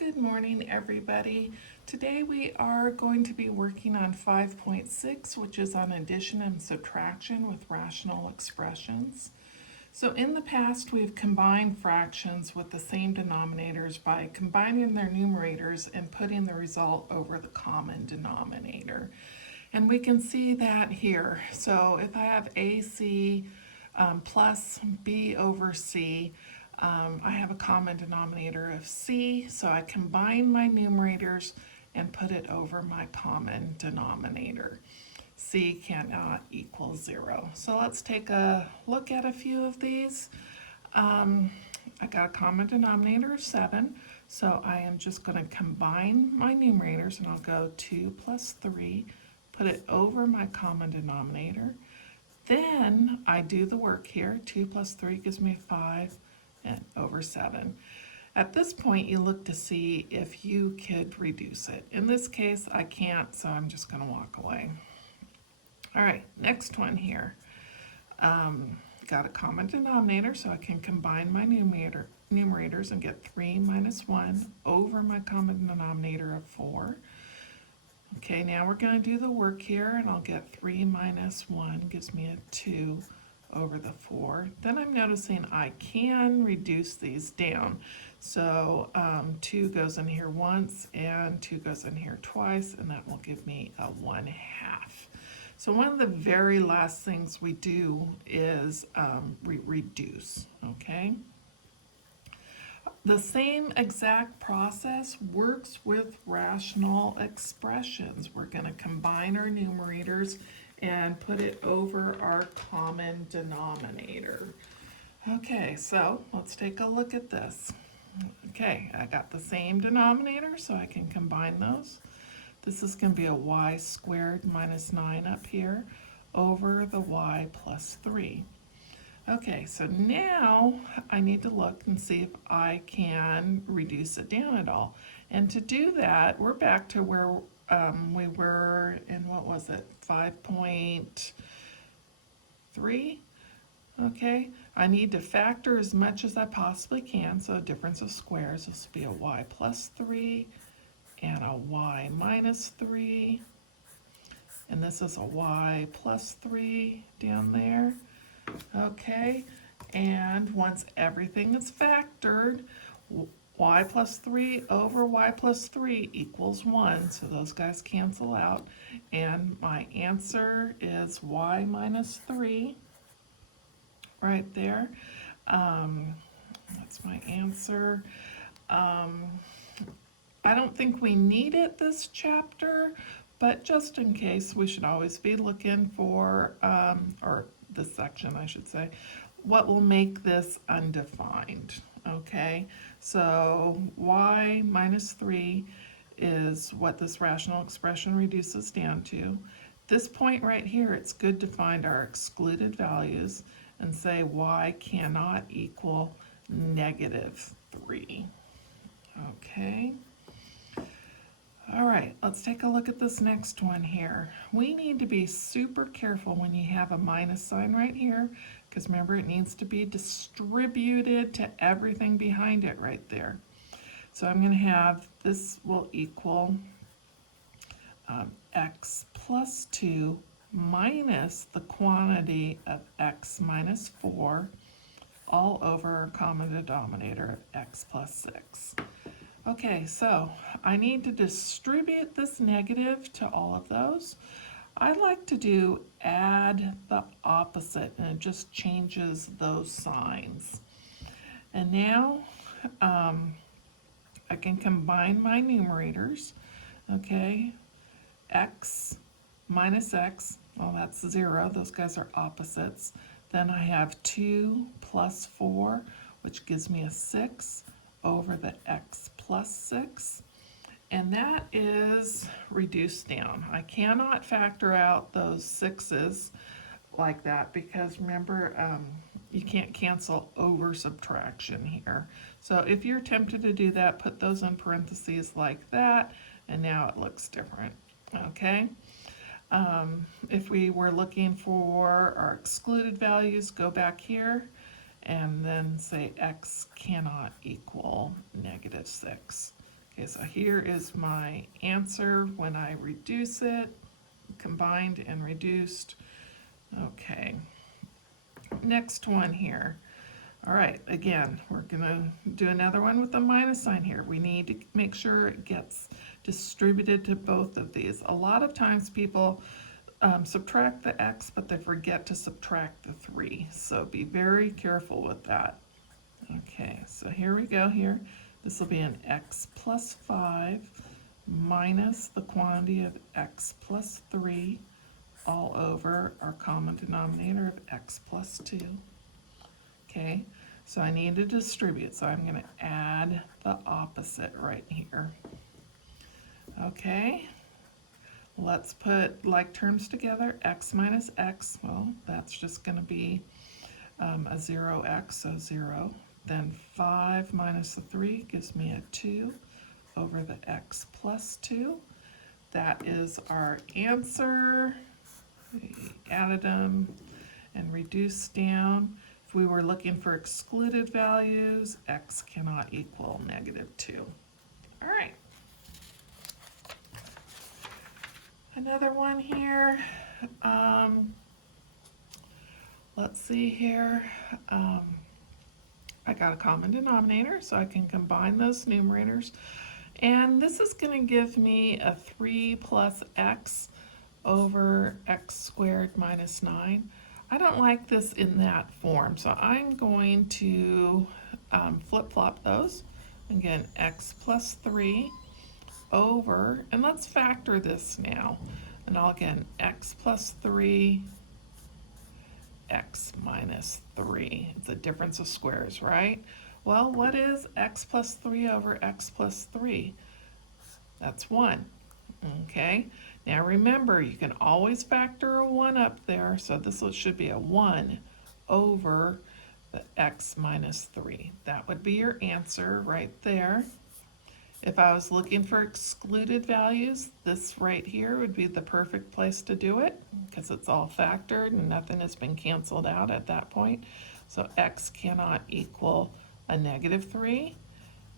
Good morning, everybody. Today we are going to be working on 5.6, which is on addition and subtraction with rational expressions. So in the past, we've combined fractions with the same denominators by combining their numerators and putting the result over the common denominator. And we can see that here. So if I have AC plus B over C, I have a common denominator of C, so I combine my numerators and put it over my common denominator. C cannot equal 0. So let's take a look at a few of these. I got a common denominator of 7, so I am just going to combine my numerators, and I'll go 2 plus 3, put it over my common denominator. Then I do the work here. 2 plus 3 gives me 5 and over 7. At this point, you look to see if you could reduce it. In this case, I can't, so I'm just going to walk away. All right, next one here. Got a common denominator, so I can combine my numerators and get 3 minus 1 over my common denominator of 4. Okay, now we're going to do the work here, and I'll get 3 minus 1 gives me a 2 over the 4. Then I'm noticing I can reduce these down. So 2 goes in here once, and 2 goes in here twice, and that will give me a 1/2. So one of the very last things we do is reduce, okay? The same exact process works with rational expressions. We're going to combine our numerators and put it over our common denominator. Okay, so let's take a look at this. Okay, I got the same denominator, so I can combine those. This is going to be a y squared minus 9 up here over the y plus 3. Okay, so now I need to look and see if I can reduce it down at all. And to do that, we're back to where we were in, what was it, 5.3? Okay, I need to factor as much as I possibly can, so a difference of squares. This will be a y plus 3 and a y minus 3. And this is a y plus 3 down there. Okay, and once everything is factored, y plus 3 over y plus 3 equals 1, so those guys cancel out, and my answer is y minus 3 right there. That's my answer. I don't think we need it this chapter, but just in case, we should always be looking for, or this section I should say, what will make this undefined, okay? So y minus 3 is what this rational expression reduces down to. This point right here, it's good to find our excluded values and say y cannot equal -3, okay? All right, let's take a look at this next one here. We need to be super careful when you have a minus sign right here, because remember, it needs to be distributed to everything behind it right there. So I'm going to have this will equal x plus 2 minus the quantity of x minus 4 all over our common denominator of x plus 6. Okay, so I need to distribute this negative to all of those. I like to do add the opposite, and it just changes those signs. And now I can combine my numerators. Okay, x minus x, well, that's 0. Those guys are opposites. Then I have 2 plus 4, which gives me a 6 over the x plus 6, and that is reduced down. I cannot factor out those 6's like that because remember, you can't cancel over subtraction here. So if you're tempted to do that, put those in parentheses like that, and now it looks different, okay? If we were looking for our excluded values, go back here and then say x cannot equal -6. Okay, so here is my answer when I reduce it, combined and reduced. Okay, next one here. All right, again, we're gonna do another one with a minus sign here. We need to make sure it gets distributed to both of these. A lot of times people subtract the x, but they forget to subtract the 3. So be very careful with that. Okay, so here we go here. This will be an x plus 5 minus the quantity of x plus 3 all over our common denominator of x plus 2. Okay, so I need to distribute, so I'm going to add the opposite right here. Okay, let's put like terms together. X minus x, well, that's just going to be a 0x, so 0. Then 5 minus the 3 gives me a 2 over the x plus 2. That is our answer. We added them and reduced down. If we were looking for excluded values, x cannot equal -2. All right. Another one here. Let's see here. I got a common denominator, so I can combine those numerators. And this is going to give me a 3 plus x over x squared minus 9. I don't like this in that form, so I'm going to flip-flop those. Again, x plus 3 over, and let's factor this now. And I'll again, x plus 3, x minus 3. It's a difference of squares, right? Well, what is x plus 3 over x plus 3? That's 1. Okay, now remember, you can always factor a 1 up there, so this should be a 1 over the x minus 3. That would be your answer right there. If I was looking for excluded values, this right here would be the perfect place to do it because it's all factored and nothing has been canceled out at that point. So x cannot equal a -3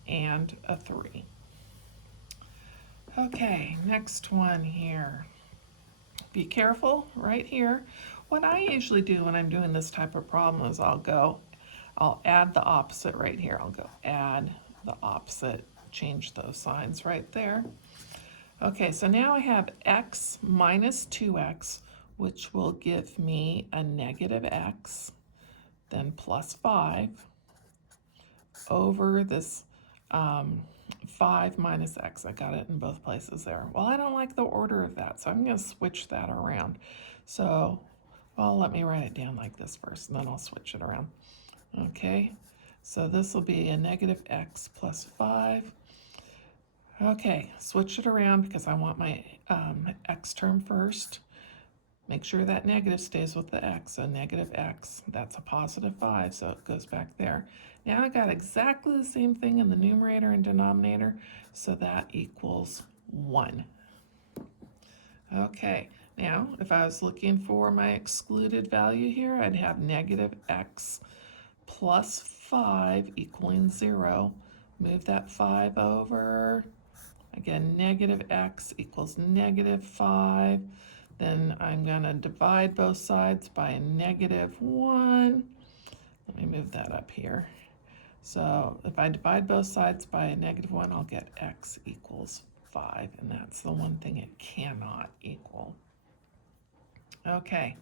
and a 3. Okay, next one here. Be careful right here. What I usually do when I'm doing this type of problem is I'll add the opposite right here. I'll go add the opposite, change those signs right there. Okay, so now I have x minus 2x, which will give me a -x, then plus 5 over this 5 minus x. I got it in both places there. Well, I don't like the order of that, so I'm going to switch that around. So, well, let me write it down like this first, and then I'll switch it around. Okay, so this will be a -x plus 5. Okay, switch it around because I want my x term first. Make sure that negative stays with the x, so -x, that's a positive 5, so it goes back there. Now I got exactly the same thing in the numerator and denominator, so that equals 1. Okay, now if I was looking for my excluded value here, I'd have -x plus 5 equaling 0. Move that 5 over. Again, -x equals -5. Then I'm going to divide both sides by a -1. Let me move that up here. So if I divide both sides by a -1, I'll get x equals 5, and that's the one thing it cannot equal. Okay.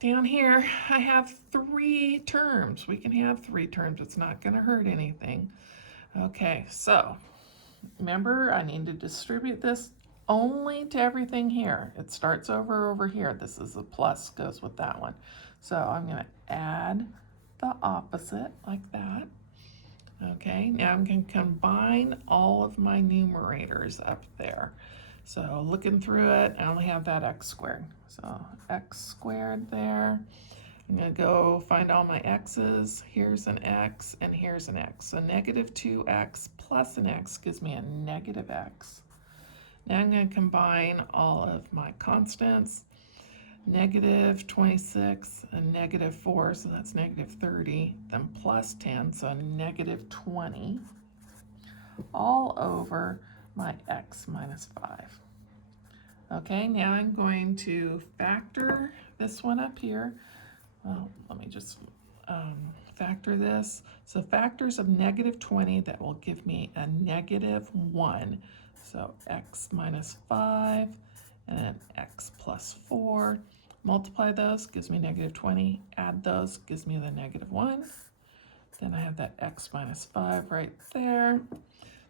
Down here, I have 3 terms. We can have 3 terms. It's not going to hurt anything. Okay, so remember, I need to distribute this only to everything here. It starts over here. This is a plus, goes with that one. So I'm going to add the opposite like that. Okay, now I'm going to combine all of my numerators up there. So looking through it, I only have that x squared. So x squared there. I'm going to go find all my x's. Here's an x and here's an x. So -2x plus an x gives me a -x. Now I'm going to combine all of my constants. -26 and -4, so that's -30, then plus 10, so -20. all over my x minus 5. Okay, now I'm going to factor this one up here. Well, let me just factor this. So factors of negative 20, that will give me a negative 1. So x minus 5 and then x plus 4. Multiply those, gives me negative 20. Add those, gives me the negative 1. Then I have that x minus 5 right there.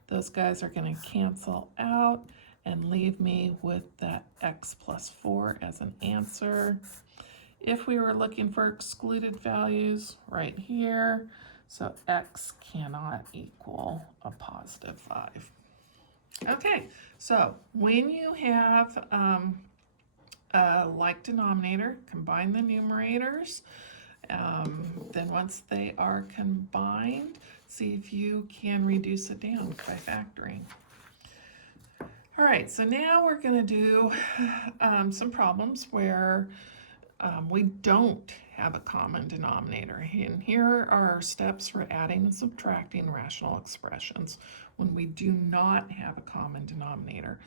Those guys are going to cancel out and leave me with that x plus 4 as an answer. If we were looking for excluded values, right here, so x cannot equal a positive 5. Okay, so when you have a like denominator, combine the numerators. Then once they are combined, see if you can reduce it down by factoring. All right, so now we're going to do some problems where we don't have a common denominator. And here are our steps for adding and subtracting rational expressions when we do not have a common denominator.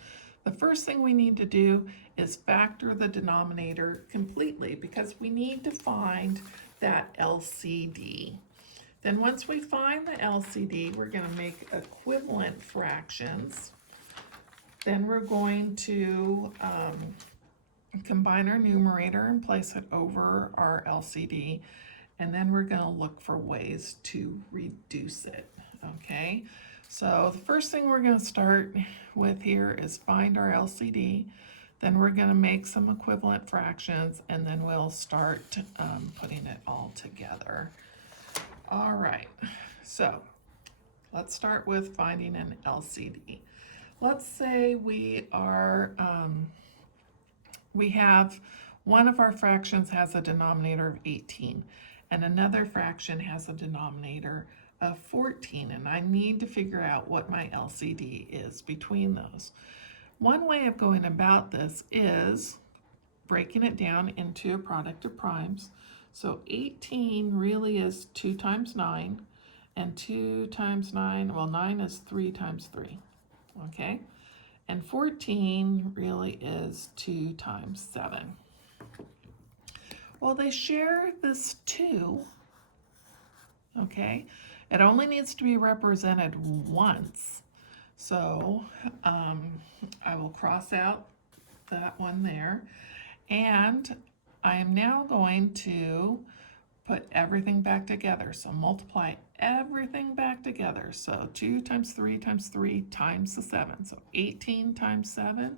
The first thing we need to do is factor the denominator completely because we need to find that LCD. Then once we find the LCD, we're going to make equivalent fractions. Then we're going to combine our numerator and place it over our LCD, and then we're going to look for ways to reduce it. Okay, so the first thing we're going to start with here is find our LCD. Then we're going to make some equivalent fractions, and then we'll start putting it all together. All right, so let's start with finding an LCD. Let's say we have one of our fractions has a denominator of 18 and another fraction has a denominator of 14, and I need to figure out what my LCD is between those. One way of going about this is breaking it down into a product of primes. So 18 really is 2 times 9, and 2 times 9, well, 9 is 3 times 3, okay? And 14 really is 2 times 7. Well, they share this 2, okay? It only needs to be represented once. So I will cross out that one there. And I am now going to put everything back together. So multiply everything back together. So 2 times 3 times 3 times the 7. So 18 times 7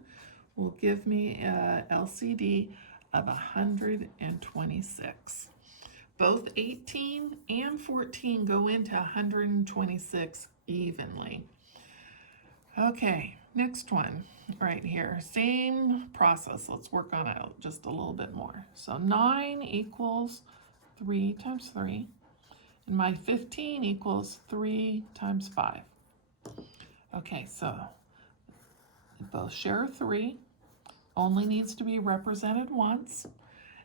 will give me a LCD of 126. Both 18 and 14 go into 126 evenly. Okay, next one right here. Same process. Let's work on it just a little bit more. So 9 equals 3 times 3. And my 15 equals 3 times 5. Okay, so both share 3. Only needs to be represented once.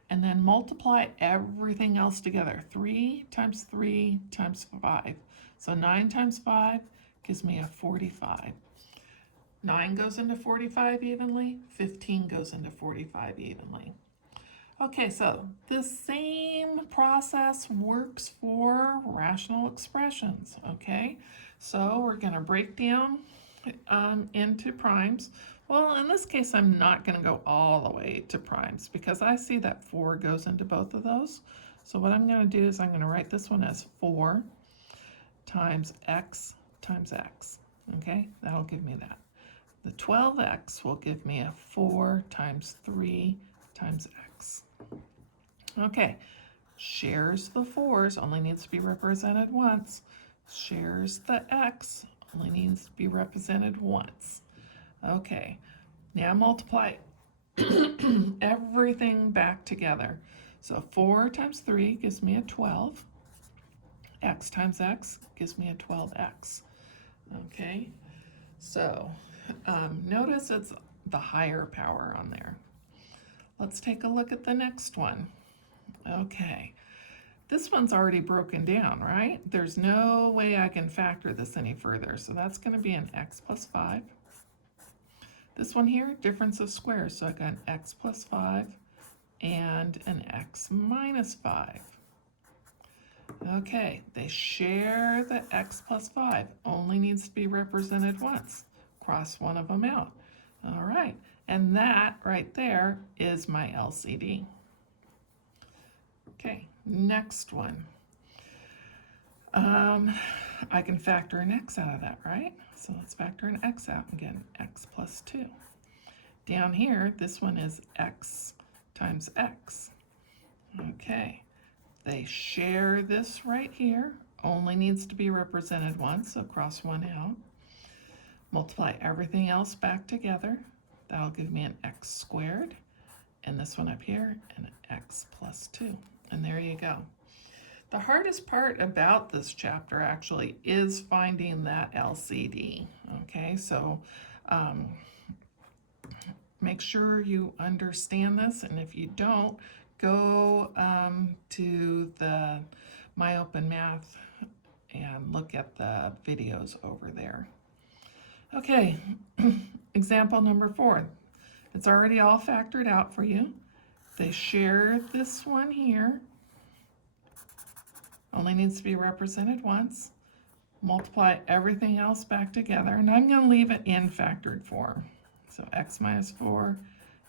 And then multiply everything else together. 3 times 3 times 5. So 9 times 5 gives me a 45. 9 goes into 45 evenly. 15 goes into 45 evenly. Okay, so the same process works for rational expressions, okay? So we're going to break down into primes. Well, in this case, I'm not going to go all the way to primes because I see that 4 goes into both of those. So what I'm going to do is I'm going to write this one as 4 times x times x, okay? That'll give me that. The 12x will give me a 4 times 3 times x. Okay, shares the 4's, only needs to be represented once. Shares the x, only needs to be represented once. Okay, now multiply everything back together. So 4 times 3 gives me a 12. X times x gives me a 12x. Okay, so notice it's the higher power on there. Let's take a look at the next one. Okay, This one's already broken down, right? There's no way I can factor this any further, so that's going to be an x plus 5. This one here, difference of squares, so I got an x plus 5 and an x minus 5. Okay, they share the x plus 5, only needs to be represented once. Cross one of them out. All right, and that right there is my LCD. Okay, next one. I can factor an x out of that, right? So let's factor an x out again, x plus 2. Down here, this one is x times x. Okay, they share this right here, only needs to be represented once, so cross one out. Multiply everything else back together. That'll give me an x squared, and this one up here, an x plus 2. And there you go. The hardest part about this chapter actually is finding that LCD. Okay, so make sure you understand this, and if you don't, go to the My Open Math and look at the videos over there. Okay, example number 4. It's already all factored out for you. They share this one here. Only needs to be represented once. Multiply everything else back together, and I'm going to leave it in factored form. So x minus 4,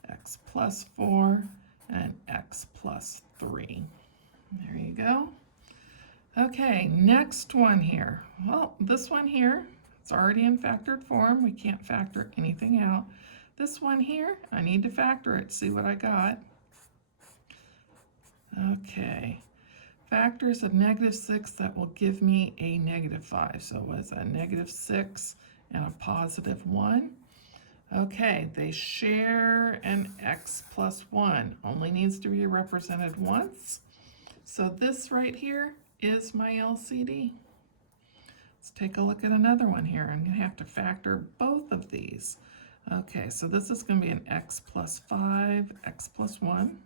x plus 4, and x plus 3. There you go. Okay, next one here. Well, this one here, it's already in factored form. We can't factor anything out. This one here, I need to factor it, see what I got. Okay, factors of -6, that will give me a -5. So it was a -6 and a +1. Okay, they share an x plus 1, only needs to be represented once. So this right here is my LCD. Let's take a look at another one here. I'm going to have to factor both of these. Okay, so this is going to be an x plus 5, x plus 1.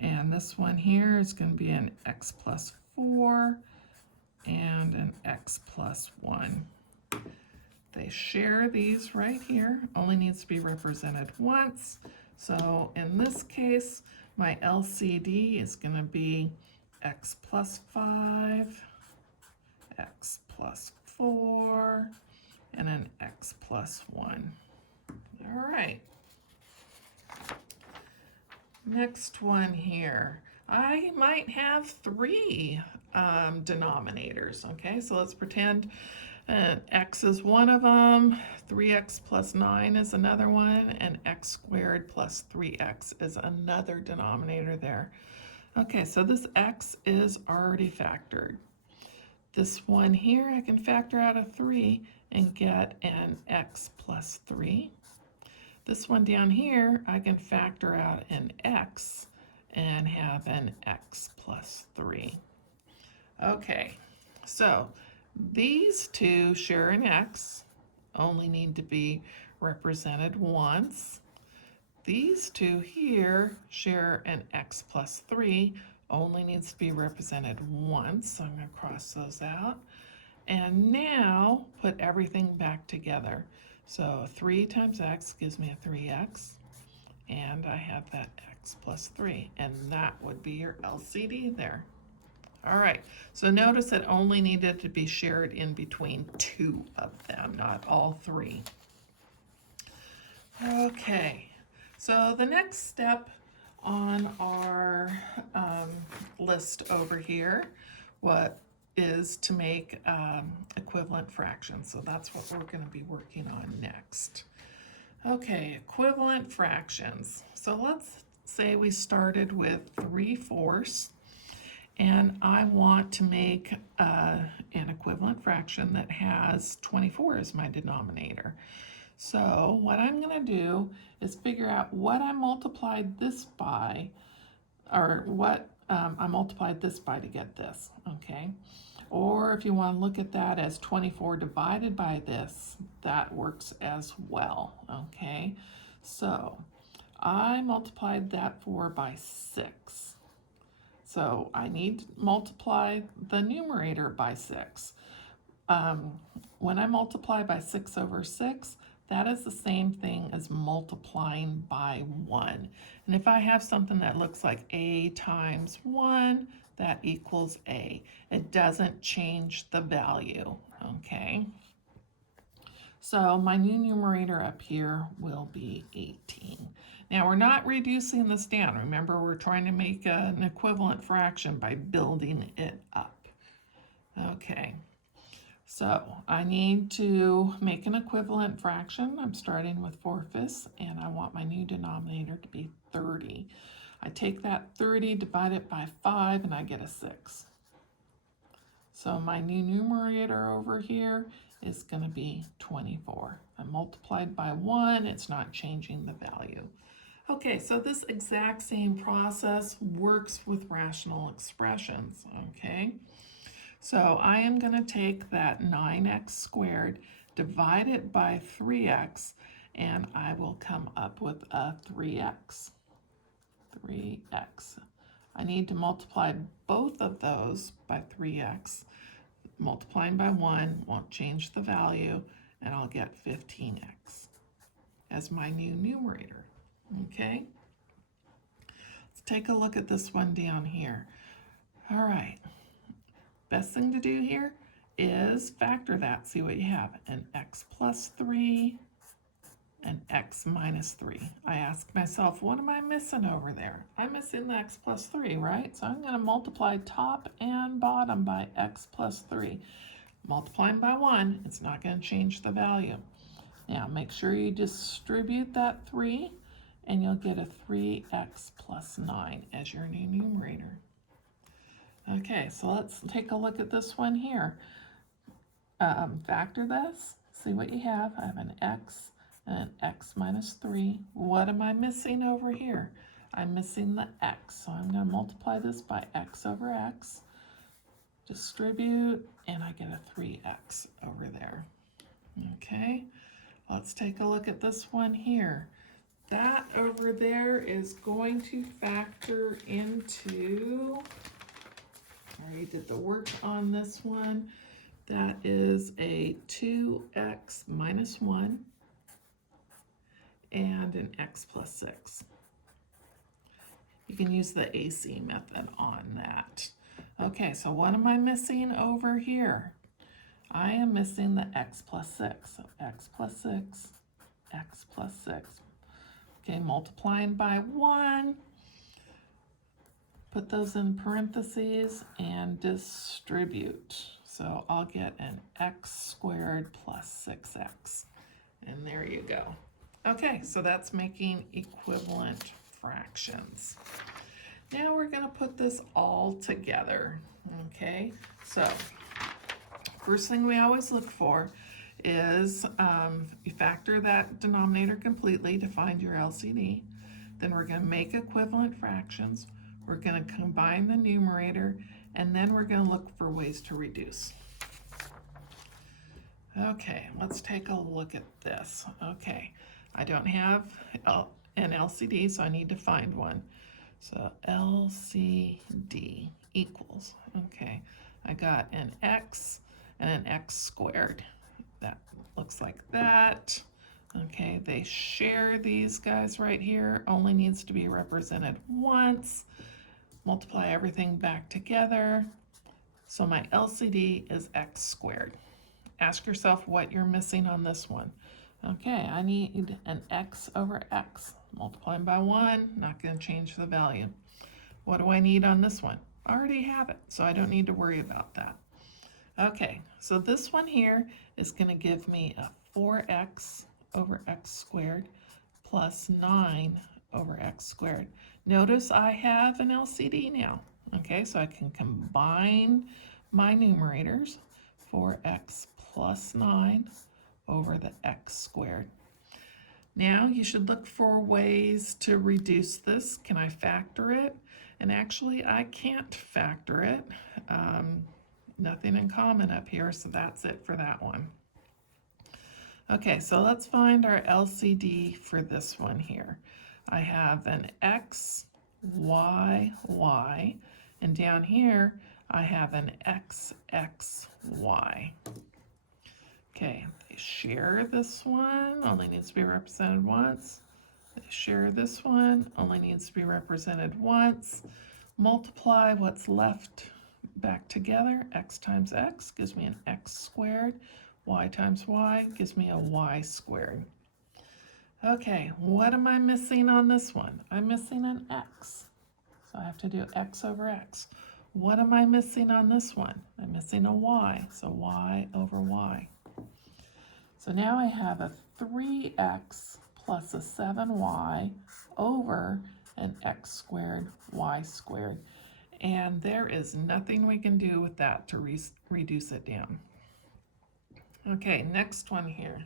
And this one here is going to be an x plus 4 and an x plus 1. They share these right here, only needs to be represented once. So in this case, my LCD is going to be x plus 5, x plus 4, and an x plus 1. All right. Next one here. I might have 3 denominators, okay? So let's pretend x is one of them, 3x plus 9 is another one, and x squared plus 3x is another denominator there. Okay, so this x is already factored. This one here, I can factor out a 3 and get an x plus 3. This one down here, I can factor out an x and have an x plus 3. Okay, so these two share an x, only need to be represented once. These two here share an x plus 3, only needs to be represented once. So I'm going to cross those out. And now put everything back together. So 3 times x gives me a 3x, and I have that x plus 3, and that would be your LCD there. All right, so notice it only needed to be shared in between 2 of them, not all 3. Okay, so the next step on our list over here, is to make equivalent fractions. So that's what we're going to be working on next. Okay, equivalent fractions. So let's say we started with 3/4, and I want to make an equivalent fraction that has 24 as my denominator. So what I'm going to do is figure out what I multiplied this by, or what I multiplied this by to get this, okay? Or if you want to look at that as 24 divided by this, that works as well, okay? So I multiplied that 4 by 6. So I need to multiply the numerator by 6. When I multiply by 6 over 6, that is the same thing as multiplying by 1. And if I have something that looks like a times 1, that equals a. It doesn't change the value, okay? So my new numerator up here will be 18. Now we're not reducing this down. Remember, we're trying to make an equivalent fraction by building it up. Okay, so I need to make an equivalent fraction. I'm starting with 4/5, and I want my new denominator to be 30. I take that 30, divide it by 5, and I get a 6. So my new numerator over here is going to be 24. I multiplied by 1, it's not changing the value. Okay, so this exact same process works with rational expressions, okay? So I am going to take that 9x squared, divide it by 3x, and I will come up with a 3x. 3x. I need to multiply both of those by 3x. Multiplying by 1 won't change the value, and I'll get 15x as my new numerator, okay? Let's take a look at this one down here. All right, best thing to do here is factor that, see what you have, an x plus 3 and x minus 3. I ask myself, what am I missing over there? I'm missing the x plus 3, right? So I'm going to multiply top and bottom by x plus 3. Multiplying by 1, it's not going to change the value. Now make sure you distribute that 3, and you'll get a 3x plus 9 as your new numerator. Okay, so let's take a look at this one here. Factor this, see what you have. I have an x and an x minus 3. What am I missing over here? I'm missing the x, so I'm going to multiply this by x over x, distribute, and I get a 3x over there. Okay, let's take a look at this one here. That over there is going to factor into, I already did the work on this one. That is a 2x minus 1 and an x plus 6. You can use the AC method on that. Okay, so what am I missing over here? I am missing the x plus 6. So x plus 6, x plus 6. Okay, multiplying by 1. Put those in parentheses and distribute. So I'll get an x squared plus 6x. And there you go. Okay, so that's making equivalent fractions. Now we're going to put this all together. Okay, so first thing we always look for is you factor that denominator completely to find your LCD. Then we're going to make equivalent fractions. We're going to combine the numerator, and then we're going to look for ways to reduce. Okay, let's take a look at this. Okay, I don't have an LCD, so I need to find one. So LCD equals, okay, I got an x and an x squared. That looks like that. Okay, they share these guys right here, only needs to be represented once. Multiply everything back together. So my LCD is x squared. Ask yourself what you're missing on this one. Okay, I need an x over x. Multiplying by 1, not going to change the value. What do I need on this one? I already have it, so I don't need to worry about that. Okay, so this one here is going to give me a 4x over x squared plus 9 over x squared. Notice I have an LCD now. Okay, so I can combine my numerators. 4x plus 9 over the x squared. Now you should look for ways to reduce this. Can I factor it? And actually I can't factor it. Nothing in common up here, so that's it for that one. Okay, so let's find our LCD for this one here. I have an x, y, y, And down here, I have an x, x, y. Okay, they share this one, only needs to be represented once. They share this one, only needs to be represented once. Multiply what's left back together. X times x gives me an x squared. Y times y gives me a y squared. Okay, what am I missing on this one? I'm missing an x. So I have to do x over x. What am I missing on this one? I'm missing a y, so y over y. So now I have a 3x plus a 7y over an x squared, y squared. And there is nothing we can do with that to reduce it down. Okay, next one here.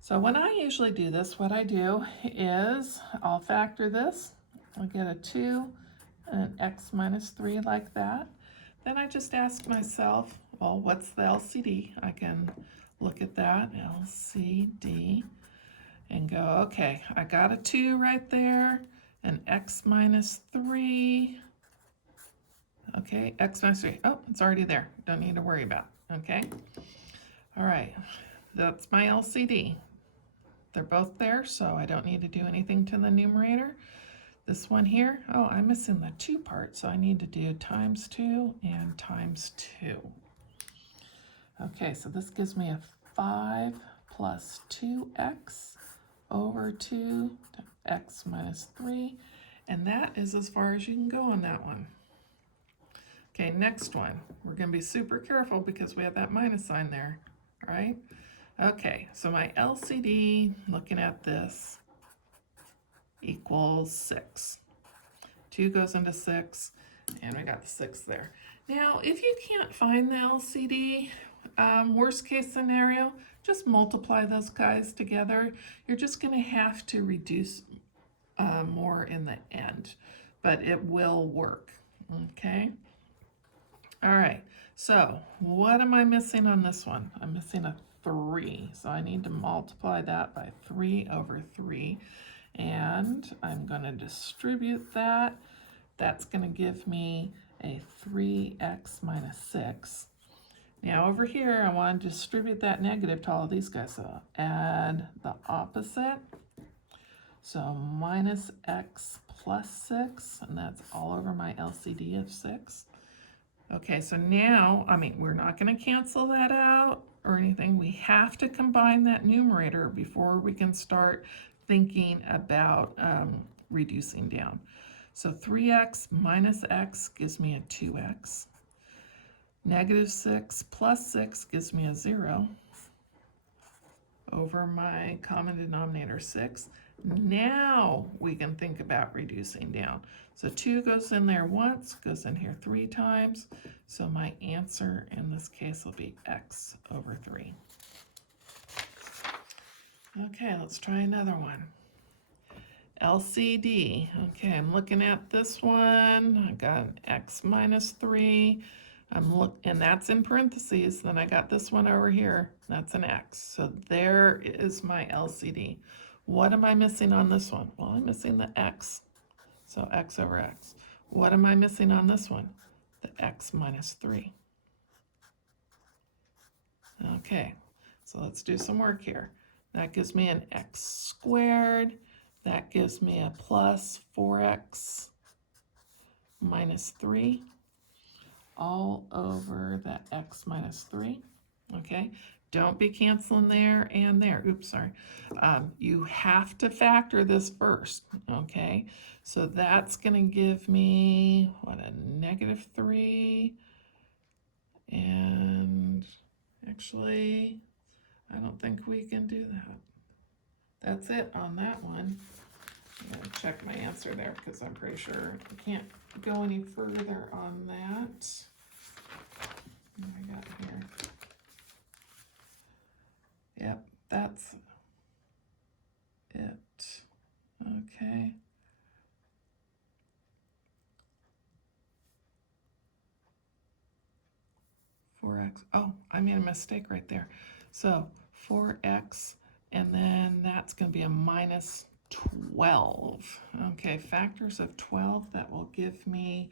So when I usually do this, what I do is I'll factor this. I'll get a 2 and an x minus 3 like that. Then I just ask myself, well, what's the LCD? I can look at that, LCD, and go, okay, I got a 2 right there, an x minus 3. Okay, x minus 3. Oh, it's already there. Don't need to worry about it. Okay. All right, that's my LCD. They're both there, so I don't need to do anything to the numerator. This one here, oh, I'm missing the 2 part, so I need to do times 2 and times 2. Okay, so this gives me a 5 plus 2x over 2 to x minus 3, and that is as far as you can go on that one. Okay, next one. We're going to be super careful because we have that minus sign there, right? Okay, so my LCD, looking at this, equals 6. 2 goes into 6, and we got the 6 there. Now, if you can't find the LCD, worst case scenario, just multiply those guys together. You're just going to have to reduce more in the end, but it will work, okay? All right, so what am I missing on this one? I'm missing a 3, so I need to multiply that by 3 over 3, and I'm going to distribute that. That's going to give me a 3x minus 6. Now over here, I want to distribute that negative to all of these guys, so I'll add the opposite. So minus x plus 6, and that's all over my LCD of 6. Okay, so now, we're not going to cancel that out or anything. We have to combine that numerator before we can start thinking about reducing down. So 3x minus x gives me a 2x. Negative 6 plus 6 gives me a 0 over my common denominator 6. Now we can think about reducing down. So 2 goes in there once, goes in here 3 times. So my answer in this case will be x over 3. Okay, let's try another one. LCD. Okay, I'm looking at this one. I got an x minus 3. And that's in parentheses. Then I got this one over here. That's an x. So there is my LCD. What am I missing on this one? Well, I'm missing the x. So x over x. What am I missing on this one? The x minus 3. Okay, so let's do some work here. That gives me an x squared. That gives me a plus 4x minus 3 all over that x minus 3. Okay, don't be canceling there and there. Oops, sorry. You have to factor this first. Okay, so that's going to give me, what, a negative 3. And actually, I don't think we can do that. That's it on that one. I'm going to check my answer there because I'm pretty sure I can't go any further on that. What do I got here? Yep, that's it. Okay. Oh, I made a mistake right there. So 4x, and then that's going to be a minus 12. Okay, factors of 12, that will give me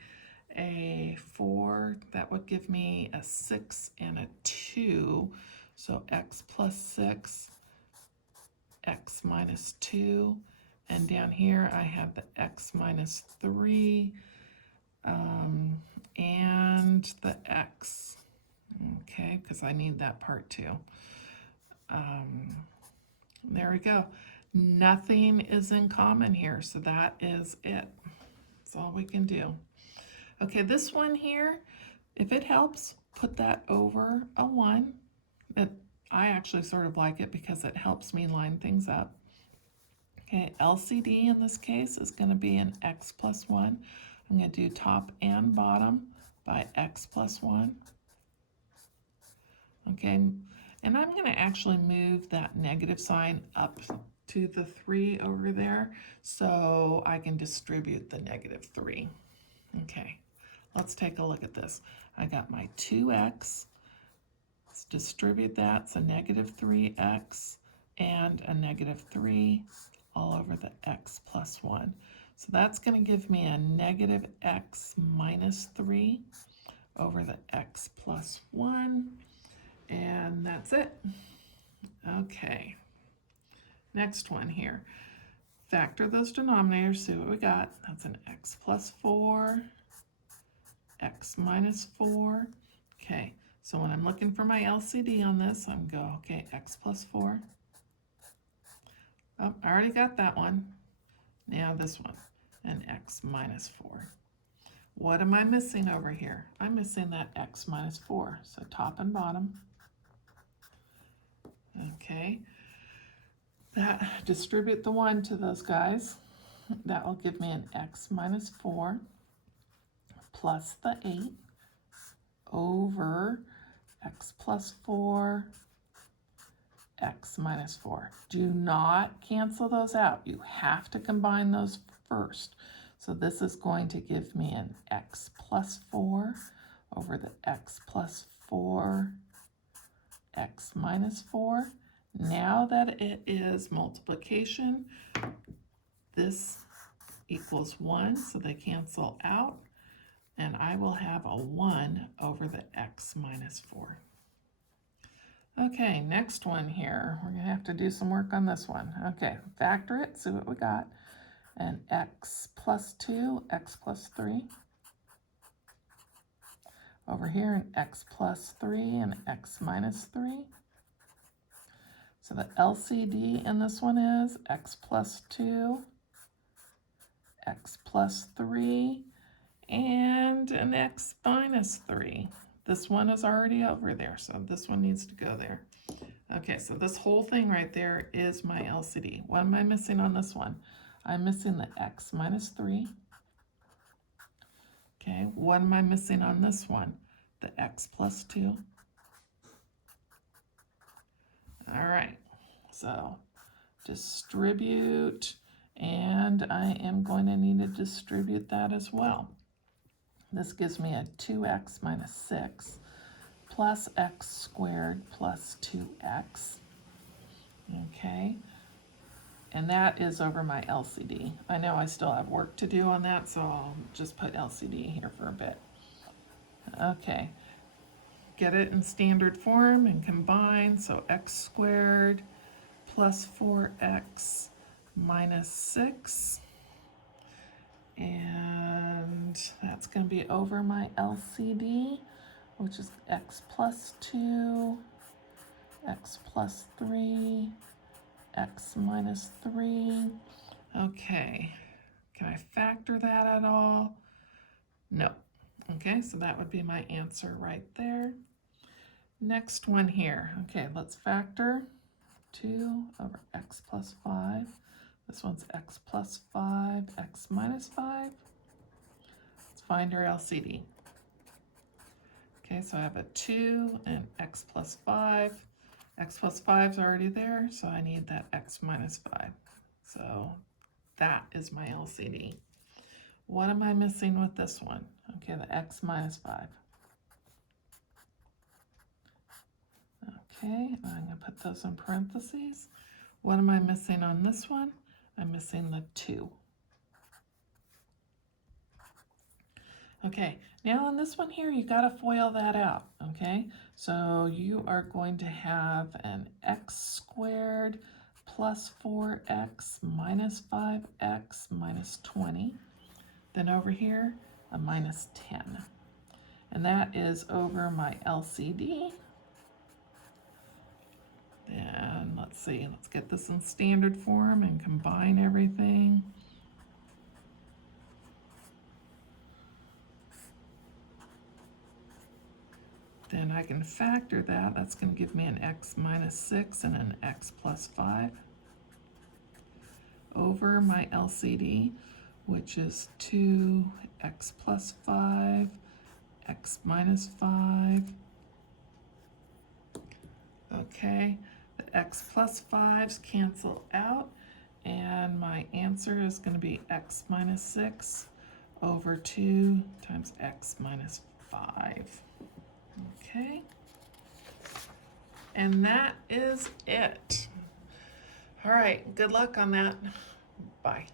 a 4, that would give me a 6 and a 2. So x plus 6, x minus 2, and down here I have the x minus 3, and the x, okay, because I need that part too. There we go. Nothing is in common here, so that is it. That's all we can do. Okay, this one here, if it helps, put that over a 1. I actually sort of like it because it helps me line things up. Okay, LCD in this case is going to be an x plus 1. I'm going to do top and bottom by x plus 1. Okay, and I'm going to actually move that negative sign up to the 3 over there so I can distribute the negative 3. Okay, let's take a look at this. I got my 2x. Let's distribute that. So negative 3x and a negative 3 all over the x plus 1. So that's going to give me a negative x minus 3 over the x plus 1. And that's it. Okay. Next one here. Factor those denominators, see what we got. That's an x plus 4, x minus 4. Okay, so when I'm looking for my LCD on this, I'm go, okay, x plus 4. Oh, I already got that one. Now this one, an x minus 4. What am I missing over here? I'm missing that x minus 4. So top and bottom. Okay. That, distribute the 1 to those guys. That will give me an x minus 4 plus the 8 over x plus 4, x minus 4. Do not cancel those out. You have to combine those first. So this is going to give me an x plus 4 over the x plus 4, x minus 4. Now that it is multiplication, this equals 1, so they cancel out, and I will have a 1 over the x minus 4. Okay, next one here. We're going to have to do some work on this one. Okay, factor it, see what we got. And x plus 2, x plus 3. Over here, an x plus 3 and x minus 3. So the LCD in this one is x plus 2, x plus 3, and an x minus 3. This one is already over there, so this one needs to go there. Okay, so this whole thing right there is my LCD. What am I missing on this one? I'm missing the x minus 3. Okay, what am I missing on this one? The x plus 2. All right, so distribute, and I am going to need to distribute that as well. This gives me a 2x minus 6 plus x squared plus 2x. Okay, and that is over my LCD. I know I still have work to do on that, so I'll just put LCD here for a bit. Okay, get it in standard form and combine. So x squared plus 4x minus 6. And that's going to be over my LCD, which is x plus 2, x plus 3, x minus 3. Okay, can I factor that at all? No. Okay, so that would be my answer right there. Next one here. Okay, let's factor 2 over x plus 5. This one's x plus 5, x minus 5. Let's find our LCD. Okay, so I have a 2 and x plus 5. X plus 5 is already there, so I need that x minus 5. So that is my LCD. What am I missing with this one? Okay, the x minus 5. Okay, I'm going to put those in parentheses. What am I missing on this one? I'm missing the 2. Okay, now on this one here, you gotta FOIL that out, okay? So you are going to have an x squared plus 4x minus 5x minus 20. Then over here, a minus 10. And that is over my LCD. Then let's see, let's get this in standard form and combine everything. Then I can factor that. That's going to give me an x minus 6 and an x plus 5 over my LCD, which is 2x plus 5, x minus 5. Okay, the x plus 5s cancel out, and my answer is going to be x minus 6 over 2 times x minus 5. Okay, and that is it. All right, good luck on that. Bye.